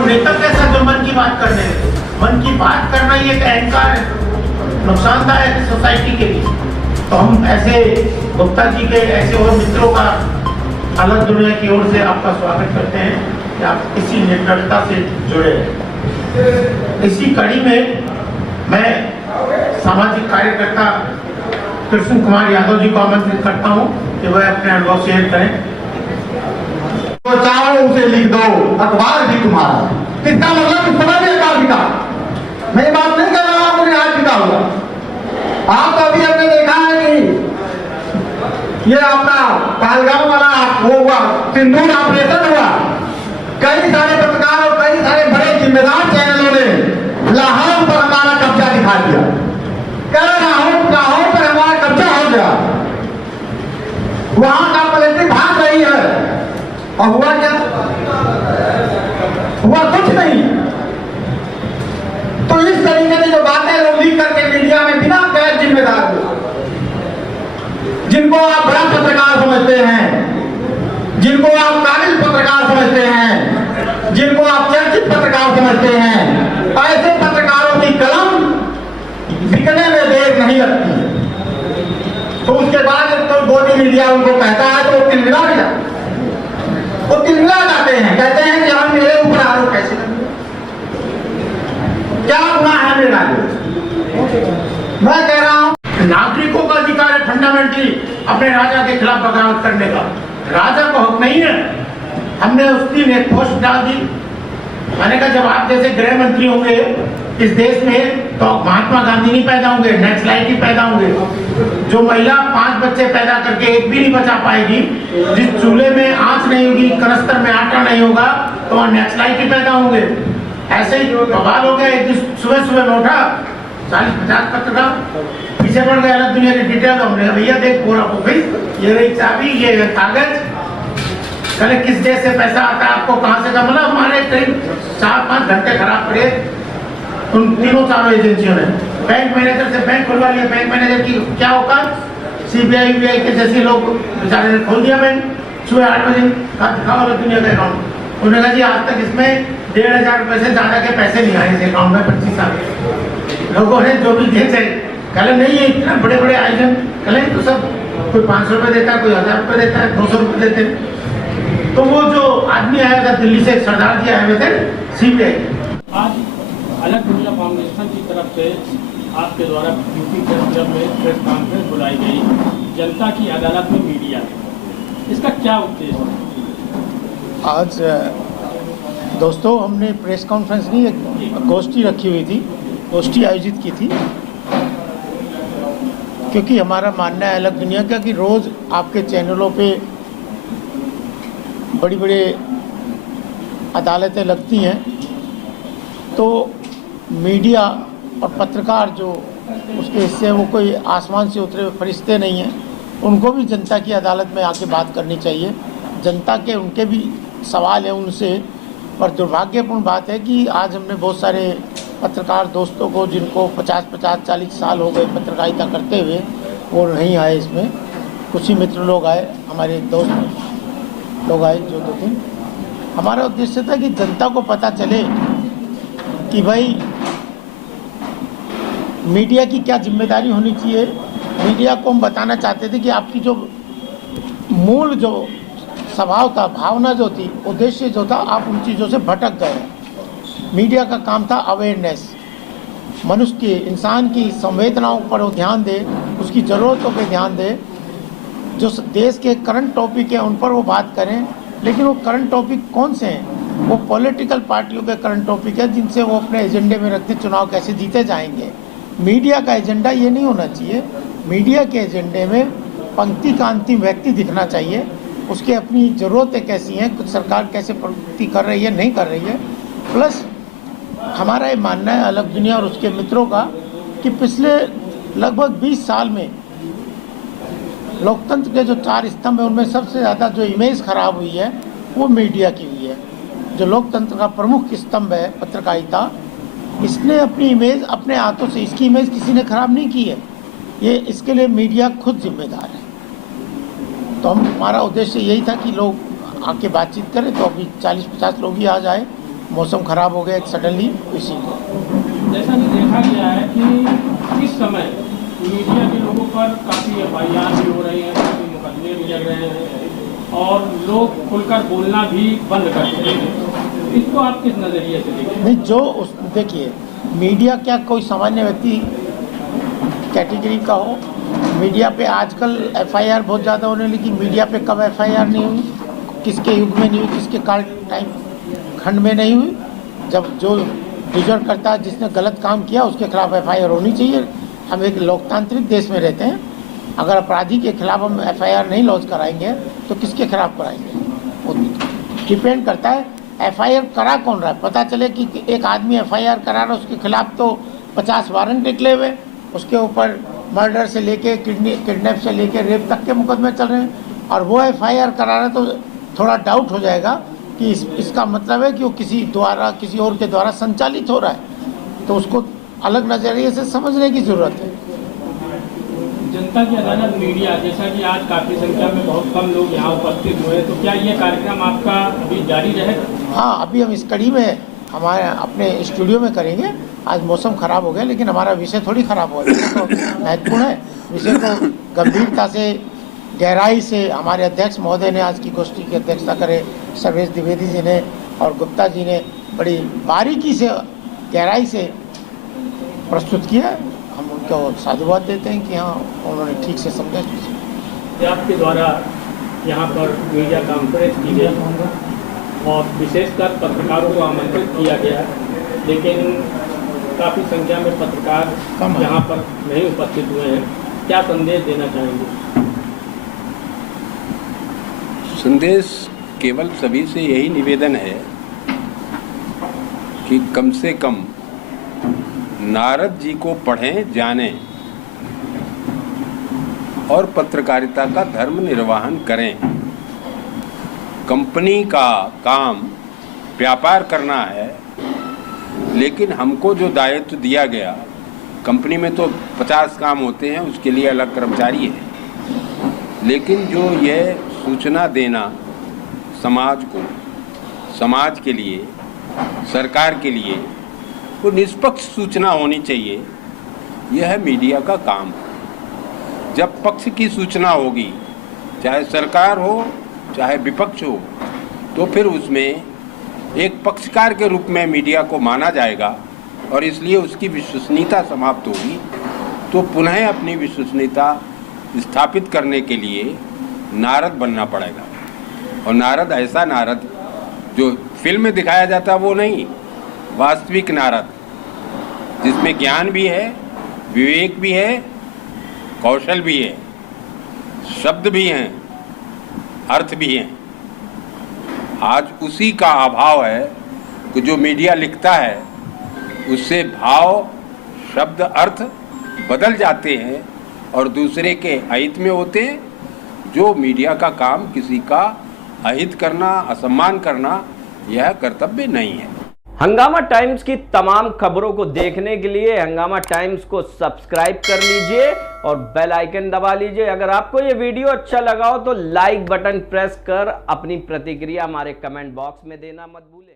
वो नेता कैसा जो मन की बात करने लगे। मन की बात करना ही एक अहंकार है, नुकसानदायक है सोसाइटी के लिए। तो हम ऐसे गुप्ता जी के ऐसे और मित्रों का अलग दुनिया की ओर से आपका स्वागत करते हैं कि आप इसी निर्भरता से जुड़े हैं। इसी कड़ी में मैं सामाजिक कार्यकर्ता कृष्ण कुमार यादव जी को आमंत्रित करता हूं कि वह अपने अनुभव शेयर करें। तो चाहो उसे लिख दो, अखबार भी तुम्हारा। कितना मतलब समझ अखबार बिका। मैं ये बात नहीं कर रहा हूं कि आज बिका हुआ। आप तो अभी हमने देखा है कि ये आपका पहलगाम वाला वो हुआ, सिंदूर ऑपरेशन हुआ। कई सारे पत्रकार और कई सारे बड़े जिम्मेदार चैनलों ने लाहौर पर हमारा कब्जा दिखा दिया। लाहौर पर हमारा कब्जा हो गया। वहां का पॉलिटिक्स भाग रही है और हुआ क्या? हुआ कुछ नहीं। तो इस तरीके की जो बातें लोग लिख करके मीडिया में बिना गैर जिम्मेदार, जिनको आप बड़ा पत्रकार समझते हैं, जिनको आप काबिल पत्रकार समझते हैं, जिनको आप चर्चित पत्रकार समझते हैं, ऐसे पत्रकारों की कलम बिकने में देर नहीं लगती। तो उसके बाद तो गोदी मीडिया उनको कहता है तो वो तिलमिला जाते हैं, कहते हैं कि हम मेरे ऊपर आरोप कैसे लगे, क्या गुनाह है मेरा? मैं कह रहा हूं नागरिकों का अधिकार है फंडामेंटली अपने राजा के खिलाफ बगावत करने का। राजा को हक नहीं है। हमने उस दिन एक पोस्ट डाल दी, मैंने कहा जब आप जैसे गृह मंत्री होंगे इस देश में तो महात्मा गांधी नहीं पैदा होंगे, नक्सलाइट ही पैदा होंगे। जो महिला 5 बच्चे पैदा करके एक भी नहीं बचा पाएगी, जिस चूल्हे में आंच नहीं होगी, कनस्तर में आटा नहीं होगा, तो वहाँ नक्सलाइट ही पैदा होंगे। ऐसे ही बवाल हो गया। एक दिन सुबह सुबह में उठा 40-50 पत्रकार पीछे पड़ गए अलग दुनिया की डिटेल। हमने कहा भैया देख पूरा ऑफिस, ये रही चाबी, ये कागज, कल किस देश से पैसा आता है, आपको कहां से का, मतलब हमारे करीब 4-5 घंटे खराब पड़े उन तीनों चारों एजेंसियों ने। बैंक मैनेजर से बैंक खुलवा लिया। बैंक मैनेजर की क्या होगा, सीबीआई के जैसे लोग बेचारे ने खोल दिया बैंक। सुबह 8 बजे दिखाओ अलग दुनिया का अकाउंट। उन्होंने कहा जी आज तक इसमें 1,500 रुपए से ज्यादा के पैसे नहीं आए इस अकाउंट में 25 साल। लोगों ने जो भी थे कल नहीं है इतना बड़े बड़े आयोजन, कल तो सब कोई 500 रुपए देता है, कोई 1000 रुपए देता है, 200 रुपए देते हैं। तो वो जो आदमी आया था दिल्ली से, सरदार जी आए हुए थे सीबीआई। आज अलग दुनिया फाउंडेशन की तरफ से आपके द्वारा यूपी प्रेस क्लब में प्रेस कॉन्फ्रेंस बुलाई गई जनता की अदालत में मीडिया, इसका क्या उद्देश्य है? आज दोस्तों हमने प्रेस कॉन्फ्रेंस नहीं, एक गोष्ठी रखी हुई थी, गोष्ठी आयोजित की थी, क्योंकि हमारा मानना है अलग दुनिया का कि रोज़ आपके चैनलों पे बड़ी बड़ी अदालतें लगती हैं, तो मीडिया और पत्रकार जो उसके हिस्से हैं वो कोई आसमान से उतरे हुए फरिश्ते नहीं हैं। उनको भी जनता की अदालत में आके बात करनी चाहिए। जनता के उनके भी सवाल हैं उनसे। पर दुर्भाग्यपूर्ण बात है कि आज हमने बहुत सारे पत्रकार दोस्तों को जिनको 50-40 साल हो गए पत्रकारिता करते हुए, वो नहीं आए इसमें। कुछ ही मित्र लोग आए, हमारे दोस्त लोग आए जो 2-3। हमारा उद्देश्य था कि जनता को पता चले कि भाई मीडिया की क्या जिम्मेदारी होनी चाहिए। मीडिया को हम बताना चाहते थे कि आपकी जो मूल जो स्वभाव था, भावना जो थी, उद्देश्य जो था, आप उन चीज़ों से भटक गए। मीडिया का काम था अवेयरनेस, मनुष्य की, इंसान की संवेदनाओं पर वो ध्यान दे, उसकी ज़रूरतों पे ध्यान दे, जो देश के करंट टॉपिक हैं उन पर वो बात करें। लेकिन वो करंट टॉपिक कौन से हैं? वो पॉलिटिकल पार्टियों के करंट टॉपिक है जिनसे वो अपने एजेंडे में रखते चुनाव कैसे जीते जाएंगे। मीडिया का एजेंडा ये नहीं होना चाहिए। मीडिया के एजेंडे में पंक्ति का अंतिम व्यक्ति दिखना चाहिए, उसकी अपनी ज़रूरतें कैसी हैं, कुछ सरकार कैसे प्रगति कर रही है, नहीं कर रही है। प्लस हमारा ये मानना है अलग दुनिया और उसके मित्रों का कि पिछले लगभग 20 साल में लोकतंत्र के जो 4 स्तंभ हैं उनमें सबसे ज़्यादा जो इमेज खराब हुई है वो मीडिया की हुई है। जो लोकतंत्र का प्रमुख स्तंभ है पत्रकारिता, इसने अपनी इमेज अपने हाथों से, इसकी इमेज किसी ने खराब नहीं की है, ये इसके लिए मीडिया खुद जिम्मेदार है। तो हमारा उद्देश्य यही था कि लोग आके बातचीत करें। तो अभी 40-50 लोग ही आज आए। मौसम खराब हो गया सडनली इसी को। जैसा कि देखा गया है कि इस समय मीडिया के लोगों पर काफ़ी FIR भी हो रही हैं, काफ़ी मुकदमे भी लग रहे हैं और लोग खुलकर बोलना भी बंद कर रहे हैं। इसको आप किस नज़रिए से देखते हैं? नहीं, जो उस देखिए, मीडिया क्या कोई सामान्य व्यक्ति कैटेगरी का हो? मीडिया पे आजकल FIR बहुत ज़्यादा होने लगी। मीडिया पे कब FIR नहीं हुई? किसके युग में नहीं हुई? किसके काल टाइम खंड में नहीं हुई? जब जो डिजर्व करता है, जिसने गलत काम किया, उसके खिलाफ FIR होनी चाहिए। हम एक लोकतांत्रिक देश में रहते हैं। अगर अपराधी के खिलाफ हम FIR नहीं लॉन्च कराएंगे तो किसके खिलाफ कराएंगे? वो डिपेंड करता है FIR करा कौन रहा है। पता चले कि एक आदमी FIR करा रहा है, उसके खिलाफ तो 50 वारंट निकले हुए, उसके ऊपर मर्डर से लेके किडनैप से लेके रेप तक के मुकदमे चल रहे हैं, और वो FIR करा रहा है तो थोड़ा डाउट हो जाएगा कि इसका मतलब है कि वो किसी और के द्वारा संचालित हो रहा है। तो उसको अलग नज़रिए से समझने की ज़रूरत है। जनता की अदालत मीडिया, जैसा कि आज काफ़ी संख्या में बहुत कम लोग यहाँ उपस्थित हुए, तो क्या ये कार्यक्रम आपका अभी जारी रहेगा? हाँ, अभी हम इस कड़ी में हमारे अपने स्टूडियो में करेंगे। आज मौसम खराब हो गया, लेकिन हमारा विषय थोड़ी खराब हुआ। विषय तो महत्वपूर्ण है। विषय को गंभीरता से, गहराई से हमारे अध्यक्ष महोदय ने आज की गोष्ठी की अध्यक्षता करे, सर्वेश द्विवेदी जी ने और गुप्ता जी ने बड़ी बारीकी से, गहराई से प्रस्तुत किया। हम उनको साधुवाद देते हैं कि हाँ, उन्होंने ठीक से समझा। आपके द्वारा यहाँ पर मीडिया कॉन्फ्रेंस की गई और विशेषकर पत्रकारों को आमंत्रित किया गया, लेकिन काफ़ी संख्या में पत्रकार यहाँ पर नहीं उपस्थित हुए हैं। क्या संदेश देना चाहेंगे? संदेश केवल सभी से यही निवेदन है कि कम से कम नारद जी को पढ़ें, जानें और पत्रकारिता का धर्म निर्वहन करें। कंपनी का काम व्यापार करना है, लेकिन हमको जो दायित्व दिया गया, कंपनी में तो 50 काम होते हैं, उसके लिए अलग कर्मचारी है, लेकिन जो ये सूचना देना समाज को, समाज के लिए, सरकार के लिए, वो निष्पक्ष सूचना होनी चाहिए। यह है मीडिया का काम। जब पक्ष की सूचना होगी, चाहे सरकार हो चाहे विपक्ष हो, तो फिर उसमें एक पक्षकार के रूप में मीडिया को माना जाएगा और इसलिए उसकी विश्वसनीयता समाप्त होगी। तो पुनः अपनी विश्वसनीयता स्थापित करने के लिए नारद बनना पड़ेगा। और नारद ऐसा नारद जो फिल्म में दिखाया जाता वो नहीं, वास्तविक नारद जिसमें ज्ञान भी है, विवेक भी है, कौशल भी है, शब्द भी हैं, अर्थ भी हैं। आज उसी का अभाव है कि जो मीडिया लिखता है उससे भाव, शब्द, अर्थ बदल जाते हैं और दूसरे के अहित में होते हैं। जो मीडिया का काम किसी का अहित करना, असम्मान करना, यह कर्तव्य नहीं है। हंगामा टाइम्स की तमाम खबरों को देखने के लिए हंगामा टाइम्स को सब्सक्राइब कर लीजिए और बेल आइकन दबा लीजिए। अगर आपको ये वीडियो अच्छा लगा हो तो लाइक बटन प्रेस कर अपनी प्रतिक्रिया हमारे कमेंट बॉक्स में देना मत भूलें।